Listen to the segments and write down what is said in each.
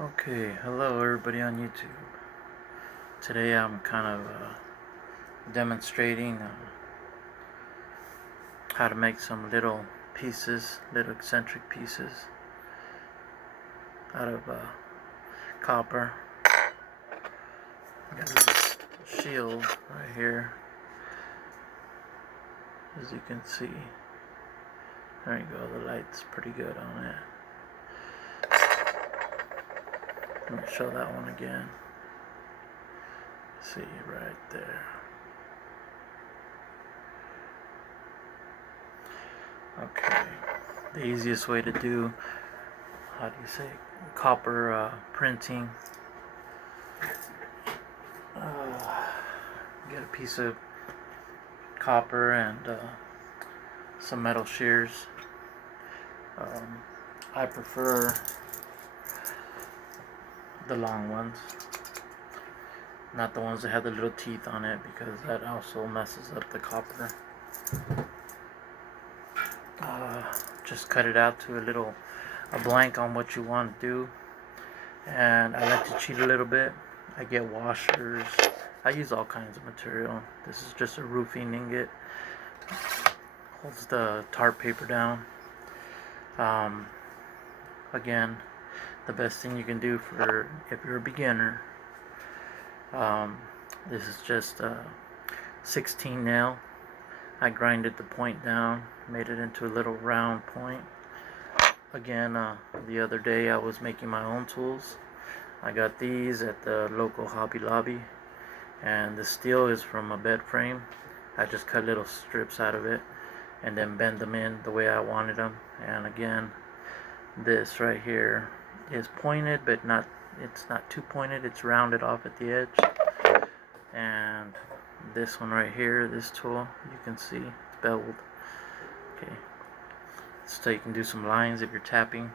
Okay, hello everybody on YouTube. Today I'm kind of demonstrating how to make some little pieces, little eccentric pieces out of copper. Got a little shield right here, as you can see. There you go, the light's pretty good on it. Let me show that one again. See, right there. Okay, the easiest way to do, how do you say, copper printing. Get a piece of copper and some metal shears. I prefer the long ones, not the ones that have the little teeth on it, because that also messes up the copper. Just cut it out to a blank on what you want to do, and I like to cheat a little bit. I get washers. I use all kinds of material. This is just a roofing ingot. Holds the tarp paper down. Again, the best thing you can do for if you're a beginner. This is just a 16 nail. I grinded the point down, made it into a little round point. Again, the other day I was making my own tools. I got these at the local Hobby Lobby, and the steel is from a bed frame. I just cut little strips out of it and then bend them in the way I wanted them. And again, this right here is pointed, but it's not too pointed. It's rounded off at the edge. And this one right here, this tool, you can see it's beveled. Okay, so you can do some lines if you're tapping.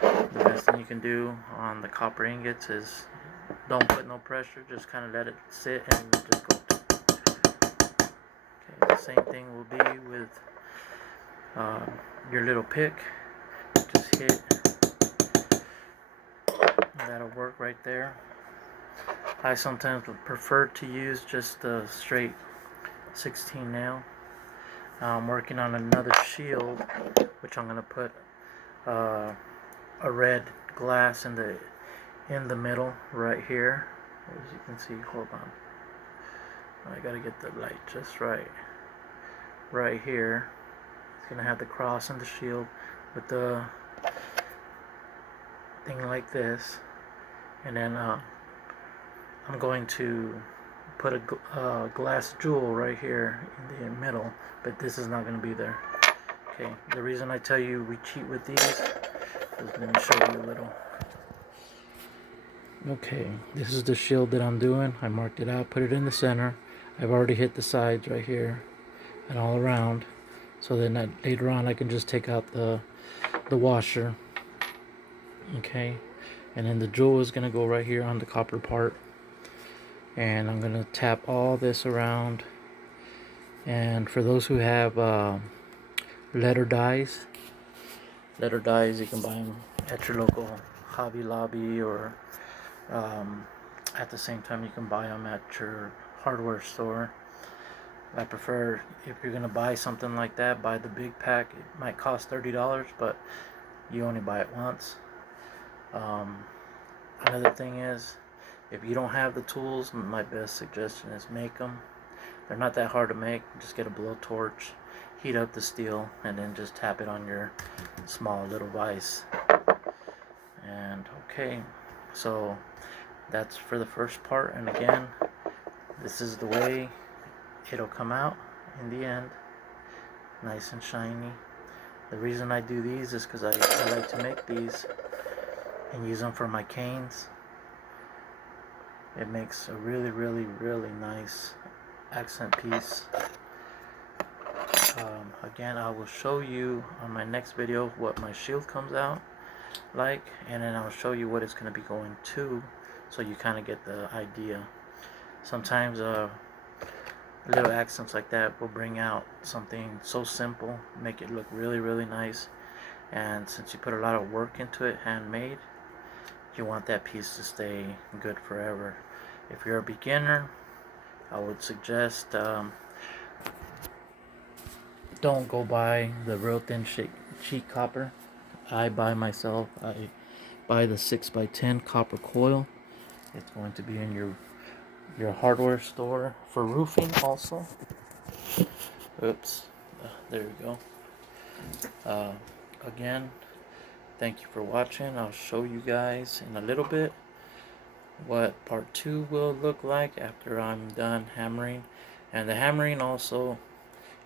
The best thing you can do on the copper ingots is don't put no pressure, just kind of let it sit and just go. Okay, the same thing will be with your little pick. Just hit. That'll work right there. I sometimes would prefer to use just a straight 16 nail. I'm working on another shield, which I'm gonna put a red glass in the middle right here. As you can see, hold on. I gotta get the light just right. Right here, it's gonna have the cross and the shield with the thing like this, and then I'm going to put a glass jewel right here in the middle, but this is not going to be there. Okay, the reason I tell you we cheat with these is, let me show you a little. Okay, this is the shield that I'm doing. I marked it out, put it in the center. I've already hit the sides right here and all around, so then later on I can just take out the washer. Okay, and then the jewel is going to go right here on the copper part. And I'm gonna tap all this around. And for those who have letter dies, you can buy them at your local Hobby Lobby, or at the same time you can buy them at your hardware store. I prefer, if you're gonna buy something like that, buy the big pack. It might cost $30, but you only buy it once. Another thing is, if you don't have the tools, my best suggestion is make them. They're not that hard to make. Just get a blowtorch, heat up the steel, and then just tap it on your small little vise. And okay, so that's for the first part. And again, this is the way it'll come out in the end, nice and shiny. The reason I do these is because I like to make these and use them for my canes. It makes a really, really, really nice accent piece. Again, I will show you on my next video what my shield comes out like, and then I'll show you what it's going to be going to, so you kind of get the idea. Sometimes little accents like that will bring out something so simple, make it look really, really nice. And since you put a lot of work into it, handmade, you want that piece to stay good forever. If you're a beginner, I would suggest don't go buy the real thin sheet copper. I buy the 6x10 copper coil. It's going to be in your hardware store for roofing also. Oops, there we go. Again, thank you for watching. I'll show you guys in a little bit what part 2 will look like after I'm done hammering. And the hammering also,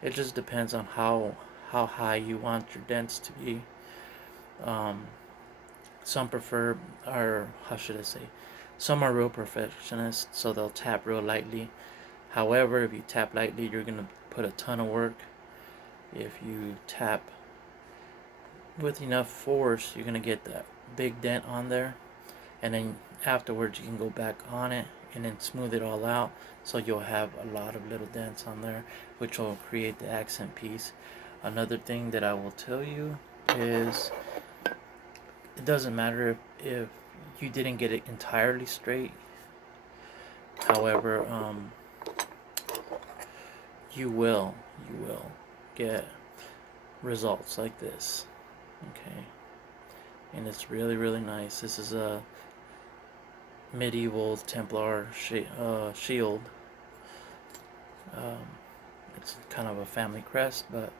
it just depends on how high you want your dents to be. Some prefer, or how should I say, some are real perfectionists, so they'll tap real lightly. However, if you tap lightly, you're going to put a ton of work. If you tap with enough force, you're going to get that big dent on there. And then afterwards, you can go back on it and then smooth it all out. So you'll have a lot of little dents on there, which will create the accent piece. Another thing that I will tell you is it doesn't matter if you didn't get it entirely straight. However, you will get results like this. Okay, and it's really nice. This is a medieval Templar shield. It's kind of a family crest, but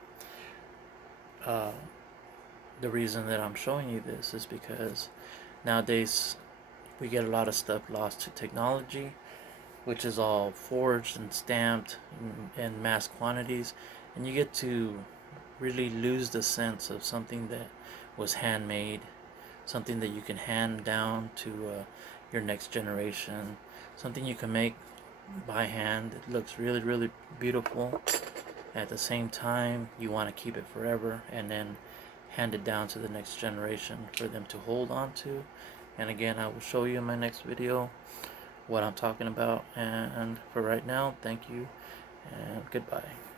the reason that I'm showing you this is because nowadays we get a lot of stuff lost to technology, which is all forged and stamped in mass quantities, and you get to really lose the sense of something that was handmade, something that you can hand down to your next generation, something you can make by hand. It looks really beautiful. At the same time, you want to keep it forever and then hand it down to the next generation for them to hold on to. And again, I will show you in my next video what I'm talking about. And for right now, thank you and goodbye.